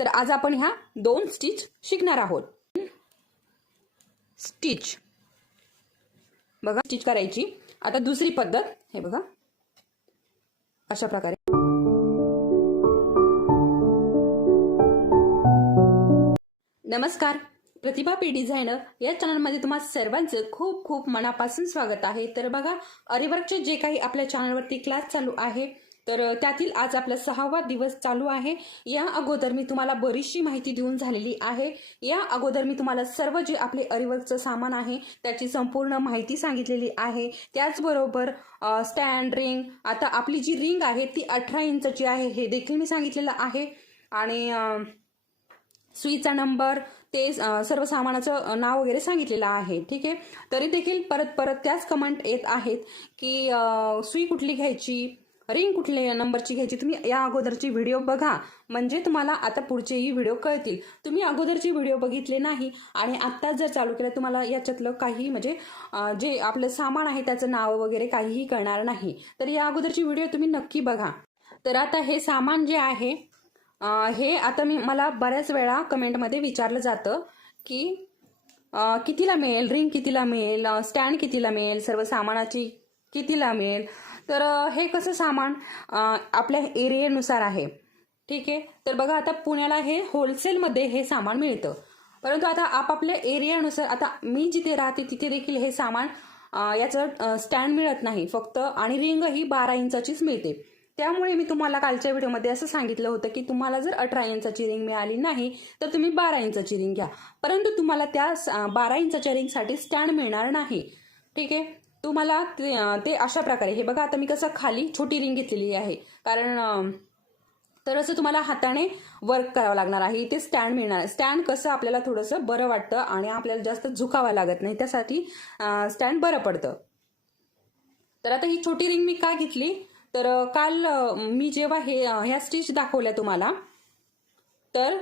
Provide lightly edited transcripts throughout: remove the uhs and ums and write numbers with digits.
तर आज आपण ह्या 2 स्टिच शिकणार आहोत. स्टिच बघा, स्टिच करायची. आता दुसरी पद्धत हे बघा, अशा प्रकारे. नमस्कार, प्रतिभा पी डिझायनर या चॅनलमध्ये तुम्हा सर्वांचं खूप खूप मनापासून स्वागत आहे. तर बघा, आरीवर्कचे जे काही आपल्या चॅनलवरती क्लास चालू आहे, तर त्यातील आज आपला 6वा दिवस चालू आहे. या अगोदर मी तुम्हाला बरीचशी माहिती देऊन झालेली आहे. या अगोदर मी तुम्हाला सर्व जे आपले आरीवर्कचं सामान आहे त्याची संपूर्ण माहिती सांगितलेली आहे. त्याचबरोबर स्टँड, रिंग, आता आपली जी रिंग आहे ती 18 इंचची आहे हे देखील मी सांगितलेलं आहे. आणि सुईचा नंबर, ते सर्व सामानाचं नाव वगैरे सांगितलेलं आहे. ठीक आहे. तरी देखील परत त्याच कमेंट येत आहेत की सुई कुठली घ्यायची, रिंग कुठल्या नंबरची घ्यायची. तुम्ही या अगोदरची व्हिडिओ बघा, म्हणजे तुम्हाला आता पुढचेही व्हिडिओ कळतील. तुम्ही अगोदरची व्हिडिओ बघितले नाही आणि आत्ता जर चालू केलं, तुम्हाला याच्यातलं काही म्हणजे जे आपलं सामान आहे त्याचं नाव वगैरे काहीही कळणार नाही. तर या अगोदरची व्हिडिओ तुम्ही नक्की बघा. तर आता हे सामान जे आहे हे आता मला बऱ्याच वेळा कमेंटमध्ये विचारलं जातं की कितीला मिळेल, रिंग कितीला मिळेल, स्टँड कितीला मिळेल, सर्व सामानाची कितीला मिळेल. तर हे कसं सामान आपल्या एरियानुसार आहे. ठीक आहे. तर बघा, आता पुण्याला हे होलसेलमध्ये हे सामान मिळतं, परंतु आता आपापल्या एरियानुसार, आता मी जिथे राहते तिथे देखील हे सामान याचं स्टँड मिळत नाही फक्त, आणि रिंग ही 12 इंचाचीच मिळते. त्यामुळे मी तुम्हाला कालच्या व्हिडिओमध्ये असं सांगितलं होतं की तुम्हाला जर 18 इंचाची रिंग मिळाली नाही तर तुम्ही 12 इंचाची रिंग घ्या, परंतु तुम्हाला त्या 12 इंचाच्या रिंगसाठी स्टँड मिळणार नाही. ठीक आहे. तुम्हाला ते अशा प्रकारे, हे बघा, आता मी कसं खाली छोटी रिंग घेतलेली आहे, कारण तर असं तुम्हाला हाताने वर्क करावं लागणार आहे. इथे स्टँड मिळणार. स्टँड कसं आपल्याला थोडंसं बरं वाटतं आणि आपल्याला जास्त झुकावं लागत नाही, त्यासाठी स्टँड बरं पडतं. तर आता ही छोटी रिंग मी का घेतली, तर काल मी जेव्हा ह्या स्टिच दाखवल्या तुम्हाला, तर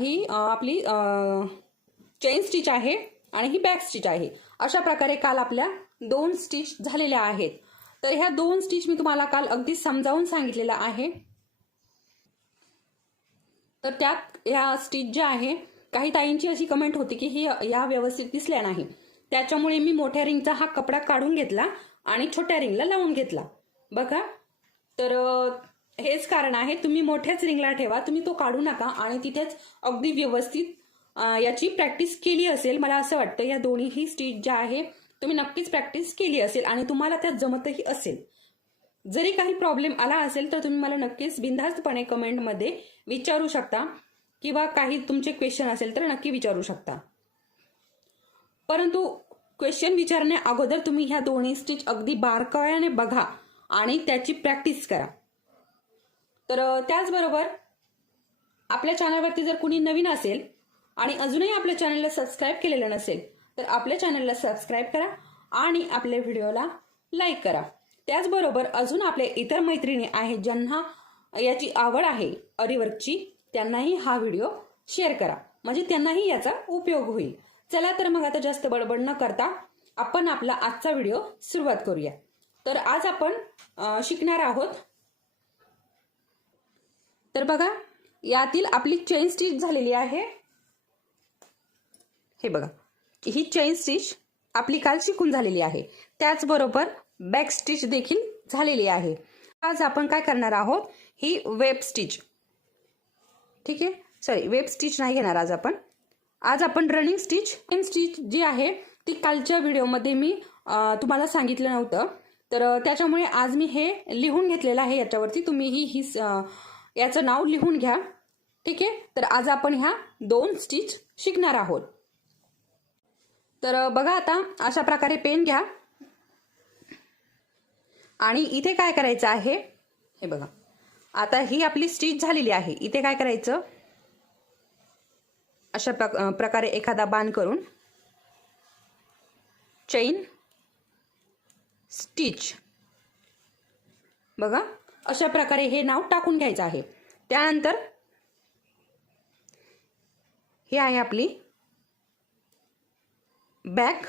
ही आपली चेन स्टिच आहे आणि ही बॅक स्टिच आहे. अशा प्रकारे काल आपल्या 2 स्टिच झालेल्या आहेत. तर ह्या 2 स्टिच मी तुम्हाला काल अगदी समजावून सांगितलेलं आहे. तर त्यात ह्या स्टिच ज्या आहे, काही ताईंची अशी कमेंट होती की ही या व्यवस्थित दिसल्या नाही, त्याच्यामुळे मी मोठ्या रिंगचा हा कपडा काढून घेतला आणि छोट्या रिंगला लावून घेतला. बघा, तर हेच कारण आहे. तुम्ही मोठ्याच रिंगला ठेवा, तुम्ही तो काढू नका, आणि तिथेच अगदी व्यवस्थित याची प्रॅक्टिस केली असेल मला असं वाटतं. या दोन्हीही स्टिच ज्या आहे तुम्ही नक्कीच प्रॅक्टिस केली असेल आणि तुम्हाला त्यात जमतही असेल. जरी काही प्रॉब्लेम आला असेल तर तुम्ही मला नक्कीच बिनधास्तपणे कमेंटमध्ये विचारू शकता, किंवा काही तुमचे क्वेश्चन असेल तर नक्की विचारू शकता. परंतु क्वेश्चन विचारण्या अगोदर तुम्ही ह्या दोन्ही स्टिच अगदी बारकाव्याने बघा आणि त्याची प्रॅक्टिस करा. तर त्याचबरोबर आपल्या चॅनलवरती जर कुणी नवीन असेल आणि अजूनही आपल्या चॅनलला सबस्क्राईब केलेलं नसेल तर आपल्या चॅनलला सबस्क्राईब करा आणि आपल्या व्हिडिओला लाईक करा. त्याचबरोबर अजून आपले इतर मैत्रिणी आहेत ज्यांना याची आवड आहे आरीवर्कची, त्यांनाही हा व्हिडिओ शेअर करा, म्हणजे त्यांनाही याचा उपयोग होईल. चला तर मग आता जास्त बडबड न करता आपण आपला आजचा व्हिडिओ सुरुवात करूया. तर आज आपण शिकणार आहोत. तर बघा, यातील आपली चेन स्टिच झालेली आहे. हे बघा, ही चेन स्टिच आपली काल शिकून झालेली आहे. त्याचबरोबर बॅक स्टिच देखील झालेली आहे. आज आपण काय करणार आहोत, ही वेब स्टिच. ठीक आहे. सॉरी, वेब स्टिच नाही घेणार आज आपण रनिंग स्टिच. चेन स्टिच जी आहे ती कालच्या व्हिडिओमध्ये मी तुम्हाला सांगितलं नव्हतं, तर त्याच्यामुळे आज मी हे लिहून घेतलेलं आहे याच्यावरती. तुम्हीही याचं नाव लिहून घ्या. ठीक आहे. तर आज आपण ह्या 2 स्टिच शिकणार आहोत. तर बघा, आता अशा प्रकारे पेन घ्या आणि इथे काय करायचं आहे, हे बघा, आता ही आपली स्टिच झालेली आहे. इथे काय करायचं, अशा प्रकारे एखादा बाण करून चेन स्टिच, बघा, अशा प्रकारे हे नाव टाकून घ्यायचं आहे. त्यानंतर ही आहे आपली बॅक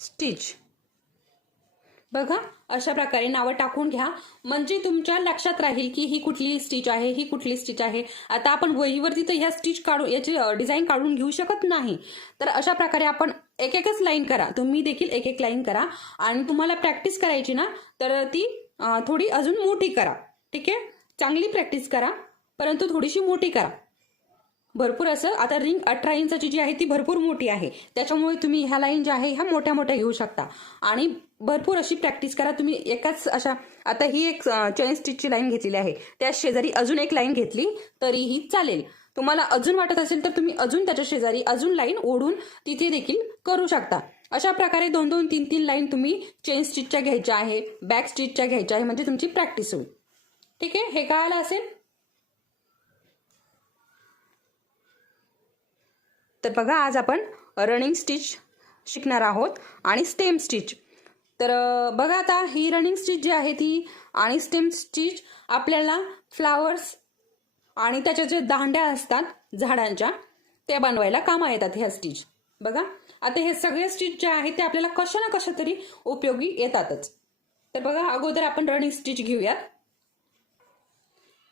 स्टिच. बघा अशा प्रकारे नावं टाकून घ्या, म्हणजे तुमच्या लक्षात राहील की ही कुठली स्टिच आहे, ही कुठली स्टिच आहे. आता आपण वहीवरती तर ह्या स्टिच काढून याची डिझाईन काढून घेऊ शकत नाही. तर अशा प्रकारे आपण एक एकच लाईन करा. तुम्ही देखील एक एक लाईन करा आणि तुम्हाला प्रॅक्टिस करायची ना, तर ती थोडी अजून मोठी करा. ठीक आहे, चांगली प्रॅक्टिस करा, परंतु थोडीशी मोठी करा. भरपूर असं आता रिंग 18 इंचाची जी आहे ती भरपूर मोठी आहे, त्याच्यामुळे तुम्ही ह्या लाईन ज्या आहे ह्या मोठ्या मोठ्या घेऊ शकता आणि भरपूर अशी प्रॅक्टिस करा तुम्ही. एकाच अशा आता ही एक चेन स्टिचची लाईन घेतलेली आहे, त्या शेजारी अजून एक लाईन घेतली तरीही चालेल. तुम्हाला अजून वाटत असेल तर तुम्ही अजून त्याच्या शेजारी अजून लाईन ओढून तिथे देखील करू शकता. अशा प्रकारे 2-2, 3-3 लाईन तुम्ही चेन स्टिचच्या घ्यायच्या आहे, बॅक स्टिचच्या घ्यायच्या आहे, म्हणजे तुमची प्रॅक्टिस होईल. ठीक आहे, हे कळालं असेल. तर बघा आज आपण रनिंग स्टिच शिकणार आहोत आणि स्टेम स्टिच. तर बघा आता ही रनिंग स्टिच जी आहे ती आणि स्टेम स्टिच आपल्याला फ्लावर्स आणि त्याच्या जे दांड्या असतात झाडांच्या त्या बनवायला कामा येतात ह्या स्टिच. बघा आता हे सगळे स्टिच जे आहे ते आपल्याला कशा ना कशा तरी उपयोगी येतातच. तर बघा अगोदर आपण रनिंग स्टिच घेऊयात.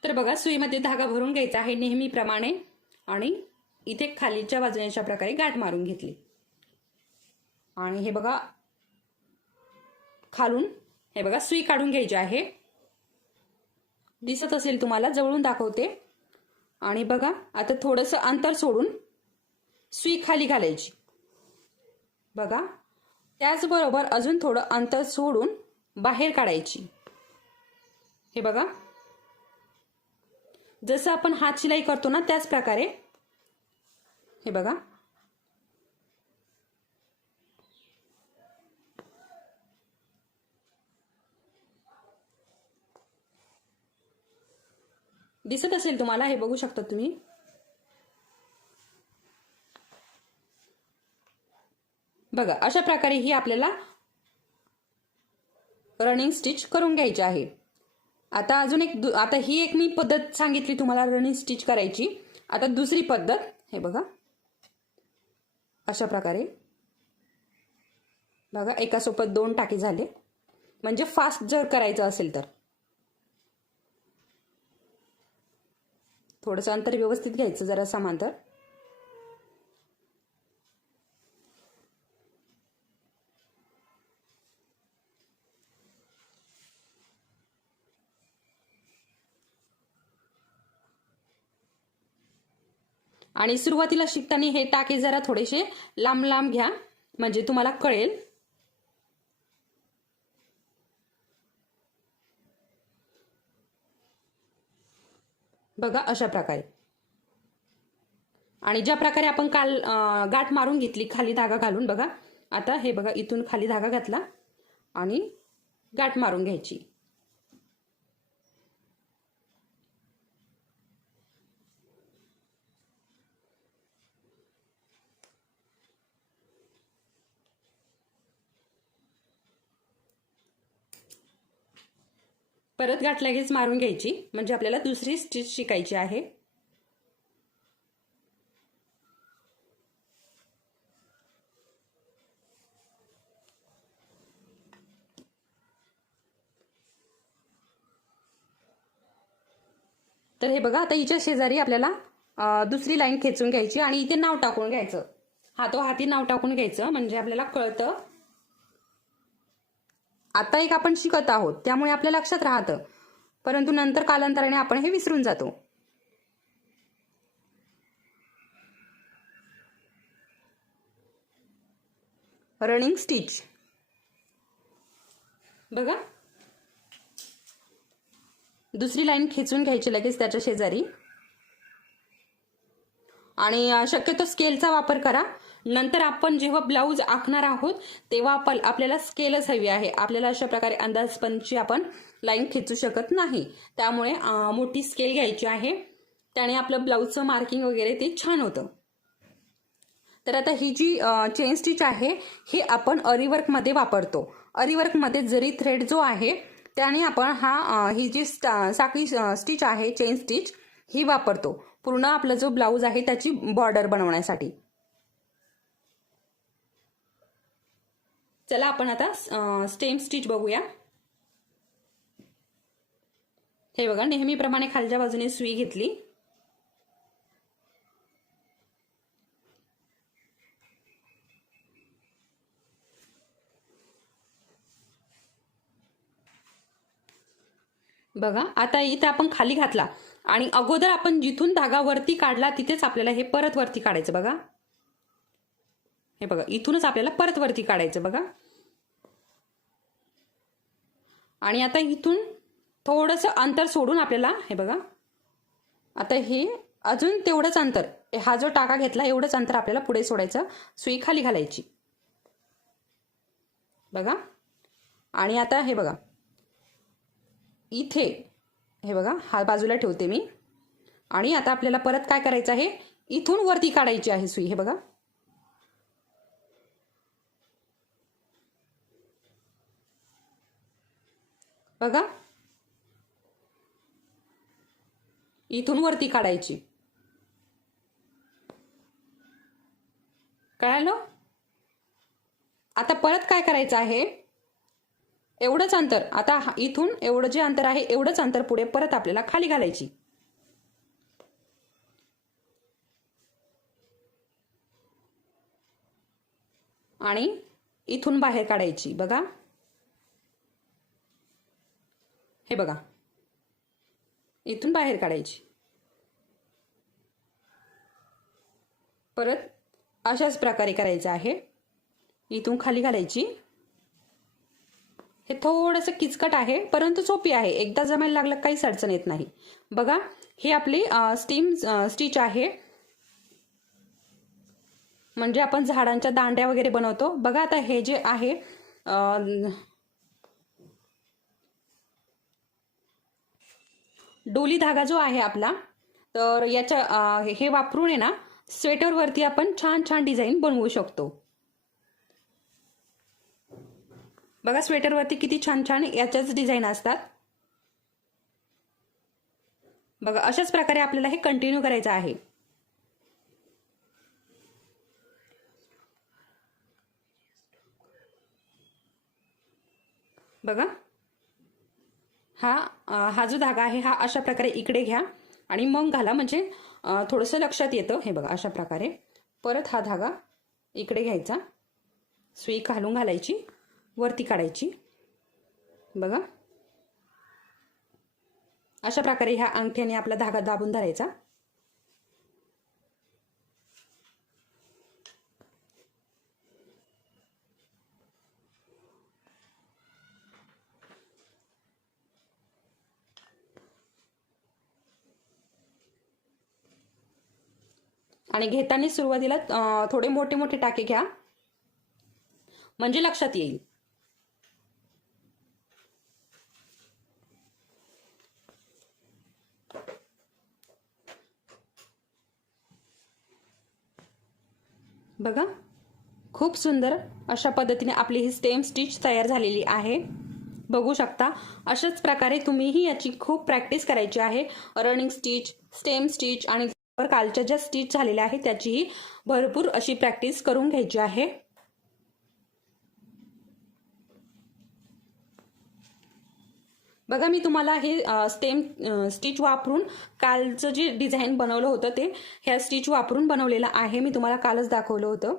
तर बघा सुईमध्ये धागा भरून घ्यायचा आहे नेहमीप्रमाणे आणि इथे खालीच्या बाजूने अशा प्रकारे गाठ मारून घेतली आणि हे बघा खालून हे बघा सुई काढून घ्यायची आहे. दिसत असेल तुम्हाला, जवळून दाखवते. आणि बघा आता थोडंसं अंतर सोडून सुई खाली घालायची. बघा त्याचबरोबर अजून थोडं अंतर सोडून बाहेर काढायची. हे बघा जसं आपण हात शिलाई करतो ना त्याच प्रकारे. हे बघा दिसत असेल तुम्हाला, हे बघू शकता तुम्ही. बघा अशा प्रकारे ही आपल्याला रनिंग स्टिच करून घ्यायची आहे. आता अजून एक आता ही एक मी पद्धत सांगितली तुम्हाला रनिंग स्टिच करायची. आता दुसरी पद्धत हे बघा अशा प्रकारे. बघा एकासोबत 2 टाके झाले, म्हणजे फास्ट जर करायचं असेल तर थोडंसं अंतर व्यवस्थित घ्यायचं, जरा समांतर. आणि सुरुवातीला शिकताना हे टाके जरा थोडेसे लांब लांब घ्या, म्हणजे तुम्हाला कळेल. बघा अशा प्रकारे. आणि ज्या प्रकारे आपण काल गाठ मारून घेतली खाली धागा घालून, बघा आता हे बघा इथून खाली धागा घातला आणि गाठ मारून घ्यायची. परत गाठ लगेच मारून घ्यायची, म्हणजे आपल्याला दुसरी स्टिच शिकायची आहे. तर हे बघा आता हिच्या शेजारी आपल्याला दुसरी लाईन खेचून घ्यायची आणि इथे नाव टाकून घ्यायचं. हातोहाती नाव टाकून घ्यायचं, म्हणजे आपल्याला कळतं. आता एक आपण शिकत आहोत त्यामुळे आपल्या लक्षात राहतं, परंतु नंतर कालांतराने आपण हे विसरून जातो. रनिंग स्टिच बघा दुसरी लाईन खेचून घ्यायची लगेच त्याच्या शेजारी. आणि शक्यतो स्केलचा वापर करा. नंतर आपण जेव्हा ब्लाऊज आखणार आहोत तेव्हा आपल्याला स्केलच हवी आहे. आपल्याला अशा प्रकारे अंदाजपंची आपण लाईन खेचू शकत नाही, त्यामुळे मोठी स्केल घ्यायची आहे. त्याने आपलं ब्लाऊजचं मार्किंग वगैरे ते छान होतं. तर आता ही जी चेन स्टिच आहे ही आपण अरीवर्कमध्ये वापरतो. अरीवर्कमध्ये जरी थ्रेड जो आहे त्याने आपण ही जी साखळी स्टिच आहे चेन स्टिच ही वापरतो पूर्ण आपला जो ब्लाऊज आहे त्याची बॉर्डर बनवण्यासाठी. चला आपण आता स्टेम स्टिच बघूया. हे बघा, नेहमीप्रमाणे खालच्या बाजूने सुई घेतली. बघा, आता इथे आपण खाली घातला आणि अगोदर आपण जिथून धागा वरती काढला तिथेच आपल्याला हे परत वरती काढायचं. बघा, हे बघा, इथूनच आपल्याला परत वरती काढायचं. बघा, आणि आता इथून थोडंसं अंतर सोडून आपल्याला हे बघा, आता हे अजून तेवढंच अंतर, हा जो टाका घेतला एवढंच अंतर आपल्याला पुढे सोडायचं. सुई खाली घालायची. बघा, आणि आता हे बघा, इथे हे बघा, हा बाजूला ठेवते मी. आणि आता आपल्याला परत काय करायचं आहे, इथून वरती काढायची आहे सुई. हे बघा, बघा, इथून वरती काढायची. कळालं? आता परत काय करायचं आहे, एवढंच अंतर, आता इथून एवढं जे अंतर आहे एवढंच अंतर पुढे परत आपल्याला खाली घालायची. आणि इथून बाहेर काढायची. बघा, हे बघा, इथून बाहेर काढायची. परत अशाच प्रकारे करायचं आहे. इथून खाली घालायची. हे थोडंसं किचकट आहे परंतु सोपी आहे. एकदा जमायला लागलं काहीच अडचण येत नाही. बघा, हे आपली स्टीम स्टिच आहे. म्हणजे आपण झाडांच्या दांड्या वगैरे बनवतो. बघा, आता हे जे आहे डोली धागा जो आहे आपला, तर याच्या हे वापरून आहे ना स्वेटरवरती आपण छान छान डिझाईन बनवू शकतो. बघा, स्वेटरवरती किती छान छान याच्याच डिझाईन असतात. बघा, अशाच प्रकारे आपल्याला हे कंटिन्यू करायचं आहे. बघा, हा जो धागा आहे हा अशा प्रकारे इकडे घ्या आणि मग घाला, म्हणजे थोडंसं लक्षात येतं. हे बघा, अशा प्रकारे परत हा धागा इकडे घ्यायचा, सुई घालून घालायची, वरती काढायची. बघा, अशा प्रकारे ह्या अंगठ्याने आपला धागा दाबून धरायचा. आणि घेताना सुरुवातीला थोडे मोठे मोठे टाके घ्या, म्हणजे लक्षात येईल. बघा, खूप सुंदर अशा पद्धतीने आपली ही स्टेम स्टिच तयार झालेली आहे. बघू शकता. अशाच प्रकारे तुम्हीही याची खूप प्रॅक्टिस करायची आहे. रनिंग स्टिच, स्टेम स्टिच आणि कालच्या ज्या स्टिच झालेल्या आहेत त्याचीही भरपूर अशी प्रॅक्टिस करून घ्यायची आहे. बघा, मी तुम्हाला हे स्टेम स्टिच वापरून कालचं जे डिझाईन बनवलं होतं ते ह्या स्टिच वापरून बनवलेलं आहे. मी तुम्हाला कालच दाखवलं होतं.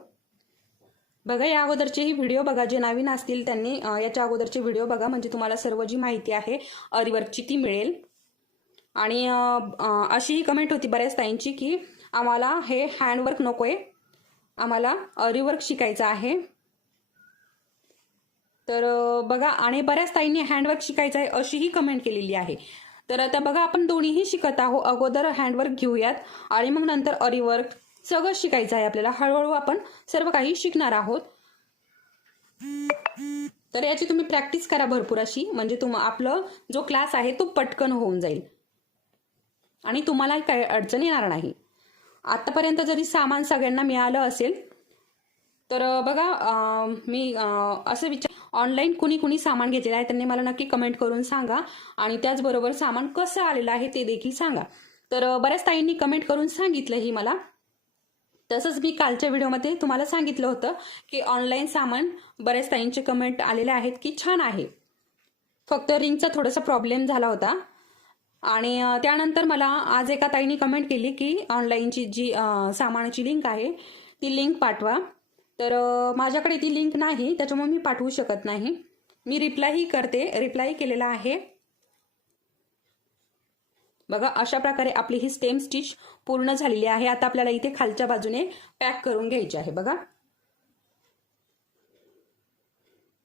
बघा, या अगोदरचेही व्हिडिओ बघा, जे नवीन असतील त्यांनी याच्या अगोदरचे व्हिडिओ बघा, म्हणजे तुम्हाला सर्व जी माहिती आहे अरीवर्कची ती मिळेल. आणि अशीही कमेंट होती बऱ्याच ताईंची की आम्हाला हे हँडवर्क नकोय, आम्हाला अरीवर्क शिकायचं आहे. तर बघा, आणि बऱ्याच ताईंनी हँडवर्क शिकायचं आहे अशीही कमेंट केलेली आहे. तर आता बघा, आपण दोन्हीही शिकत आहोत. अगोदर हँडवर्क घेऊयात आणि मग नंतर अरीवर्क सगळं शिकायचं आहे आपल्याला. हळूहळू आपण सर्व काही शिकणार आहोत. तर याची तुम्ही प्रॅक्टिस करा भरपूर अशी, म्हणजे आपलं जो क्लास आहे तो पटकन होऊन जाईल आणि तुम्हाला काही अडचण येणार नाही. आतापर्यंत जरी सामान सगळ्यांना मिळालं असेल तर बघा, मी असं ऑनलाईन कुणी कुणी सामान घेतलेलं आहे त्यांनी मला नक्की कमेंट करून सांगा. आणि त्याचबरोबर सामान कसं आलेलं आहे ते देखील सांगा. तर बऱ्याच ताईंनी कमेंट करून सांगितलं ही मला. तसंच मी कालच्या व्हिडिओमध्ये तुम्हाला सांगितलं होतं की ऑनलाईन सामान बऱ्याच ताईंचे कमेंट आलेले आहेत की छान आहे, फक्त रिंगचा थोडासा प्रॉब्लेम झाला होता. आणि त्यानंतर मला आज एका ताईंनी कमेंट केली की ऑनलाईनची जी सामानाची लिंक आहे ती लिंक पाठवा. तर माझ्याकडे ती लिंक नाही, त्याच्यामुळे मी पाठवू शकत नाही. मी रिप्लाय केलेला आहे. बघा, अशा प्रकारे आपली ही स्टेम स्टिच पूर्ण झालेली आहे. आता आपल्याला इथे खालच्या बाजूने पॅक करून घ्यायची आहे. बघा,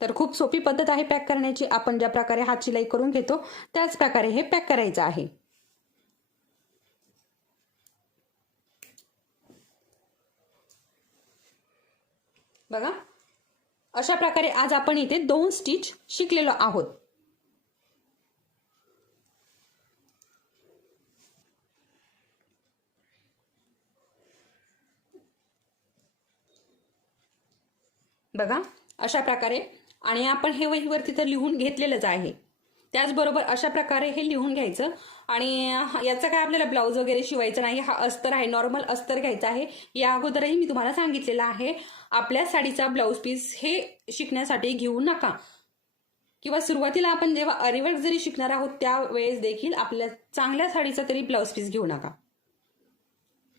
तर खूप सोपी पद्धत आहे पॅक करण्याची. आपण ज्या प्रकारे हात शिलाई करून घेतो त्याच प्रकारे हे पॅक करायचं आहे. बघा, अशा प्रकारे आज आपण इथे 2 स्टिच शिकलेलो आहोत. बघा, अशा प्रकारे. आणि आपण हे वहीवरती तर लिहून घेतलेलंच आहे. त्याचबरोबर अशा प्रकारे हे लिहून घ्यायचं. आणि याचा काय आपल्याला ब्लाऊज वगैरे शिवायचं नाही. हा अस्तर आहे, नॉर्मल अस्तर घ्यायचा आहे. या अगोदरही मी तुम्हाला सांगितलेलं आहे, आपल्या साडीचा ब्लाऊज पीस हे शिकण्यासाठी घेऊ नका. किंवा सुरुवातीला आपण जेव्हा अरीवर्क जरी शिकणार आहोत त्यावेळेस देखील आपल्या चांगल्या साडीचा तरी ब्लाऊज पीस घेऊ नका.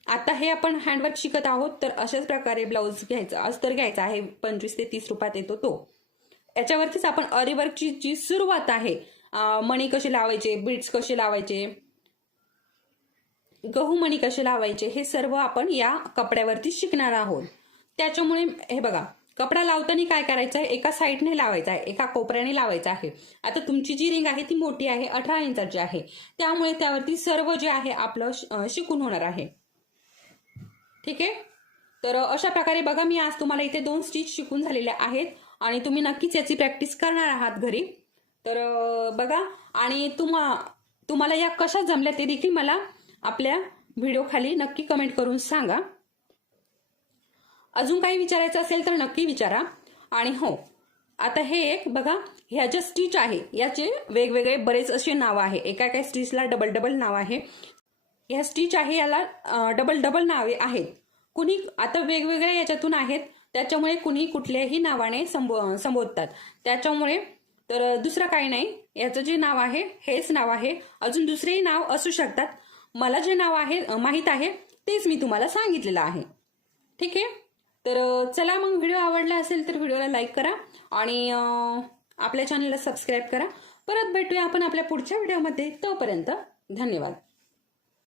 आता हे आपण हँडवर्क शिकत आहोत, तर अशाच प्रकारे ब्लाऊज घ्यायचा, अस्तर घ्यायचा आहे. 25 ते 30 रुपयात येतो तो. याच्यावरतीच आपण अरीवर्कची जी सुरुवात आहे, मणी कसे लावायचे, बीड्स कसे लावायचे, गहू मणी कसे लावायचे, हे सर्व आपण या कपड्यावरती शिकणार आहोत. त्याच्यामुळे हे बघा, कपडा लावताना काय करायचं आहे, एका साईडने लावायचा आहे, एका कोपऱ्याने लावायचा आहे. आता तुमची जी रिंग आहे ती मोठी आहे, 18 इंचाची आहे, त्यामुळे त्यावरती सर्व जे आहे आपलं शिकून होणार आहे. ठीक आहे. तर अशा प्रकारे बघा, मी आज तुम्हाला इथे 2 स्टिच शिकून झालेल्या आहेत आणि तुम्ही नक्कीच याची प्रॅक्टिस करणार आहात घरी. तर बघा, आणि तुम्हाला या कशा जमल्या ते देखील मला आपल्या व्हिडिओ खाली नक्की कमेंट करून सांगा. अजून काही विचारायचं असेल तर नक्की विचारा. आणि हो, आता हे एक बघा, ह्या ज्या स्टिच आहे याचे वेगवेगळे बरेच असे नाव आहे. एका स्टिचला डबल नाव आहे. ह्या स्टिच आहे याला डबल नावे आहेत. कुणी आता वेगवेगळ्या याच्यातून आहेत, त्याच्यामुळे कुणी कुठल्याही नावाने संबोधतात. त्याच्यामुळे तर दुसरं काही नाही, याचं जे नाव आहे हेच नाव आहे. अजून दुसरेही नाव असू शकतात. मला जे नाव आहे माहीत आहे तेच मी तुम्हाला सांगितलेलं आहे. ठीक आहे. तर चला मग, व्हिडिओ आवडला असेल तर व्हिडिओला लाईक करा आणि आपल्या चॅनलला सबस्क्राईब करा. परत भेटूया आपण आपल्या पुढच्या व्हिडिओमध्ये. तोपर्यंत धन्यवाद.